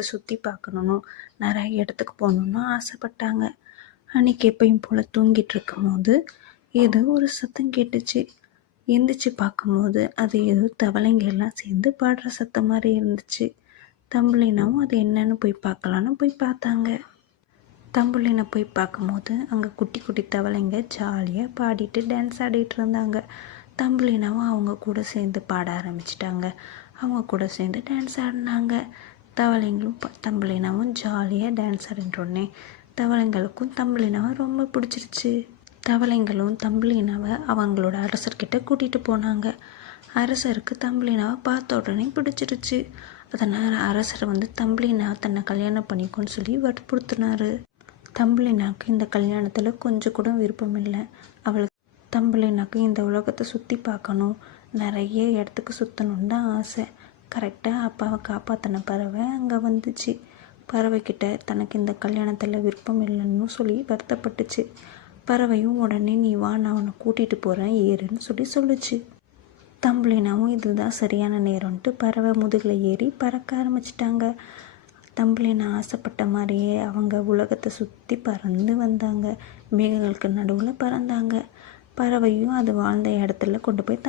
சுற்றி பார்க்கணுன்னு நிறைய இடத்துக்கு போகணுன்னு ஆசைப்பட்டாங்க. அன்றைக்கி எப்பயும் போல் தூங்கிட்டு இருக்கும்போது ஏதோ ஒரு சத்தம் கேட்டுச்சு. எந்திரிச்சு பார்க்கும்போது அது ஏதோ தவளைங்க எல்லாம் சேர்ந்து பாடுற சத்தம் மாதிரி இருந்துச்சு. தம்புலினாவும் அது என்னன்னு போய் பார்க்கலான்னு போய் பார்த்தாங்க. தம்புலினை போய் பார்க்கும்போது அங்கே குட்டி குட்டி தவளைங்க ஜாலியாக பாடிட்டு டான்ஸ் ஆடிட்டு இருந்தாங்க. தம்புலினாவும் அவங்க கூட சேர்ந்து பாட ஆரம்பிச்சிட்டாங்க. அவங்க கூட சேர்ந்து டான்ஸ் ஆடினாங்க. தவளைங்களும் தம்புலினாவும் ஜாலியாக டான்ஸ் ஆடிட்டோடனே தவளைங்களுக்கும் தம்புலினாவை ரொம்ப பிடிச்சிருச்சு. தவளைங்களும் தம்புலினாவை அவங்களோட அரசர்கிட்ட கூட்டிகிட்டு போனாங்க. அரசருக்கு தம்புலினாவை பார்த்த உடனே பிடிச்சிருச்சு. அதனால் அரசர் தம்புலினாவை தன்னை கல்யாணம் பண்ணிக்கோன்னு சொல்லி வற்புறுத்தினார். தம்புலினாவுக்கு இந்த கல்யாணத்தில் கொஞ்சம் கூட விருப்பம் இல்லை. அவளுக்கு தம்புலினாவுக்கு இந்த உலகத்தை சுற்றி பார்க்கணும், நிறைய இடத்துக்கு சுற்றணுன்னு தான் ஆசை. கரெக்டாக அப்பாவை காப்பாற்றின பறவை அங்கே வந்துச்சு. பறவைக்கிட்ட தனக்கு இந்த கல்யாணத்தில் விருப்பம் இல்லைன்னு சொல்லி வருத்தப்பட்டுச்சு. பறவையும் உடனே நீ வா, நான் அவனை கூட்டிகிட்டு போகிறேன் ஏறுன்னு சொல்லுச்சு. தம்புலினாவும் இதுதான் சரியான நேரம்ன்ட்டு பறவை முதுகில் ஏறி பறக்க ஆரம்பிச்சிட்டாங்க. தம்புலினா ஆசைப்பட்ட மாதிரியே அவங்க உலகத்தை சுற்றி பறந்து வந்தாங்க. மேகங்களுக்கு நடுவில் பறந்தாங்க. பறவையும் அது வாழ்ந்த இடத்துல கொண்டு போய்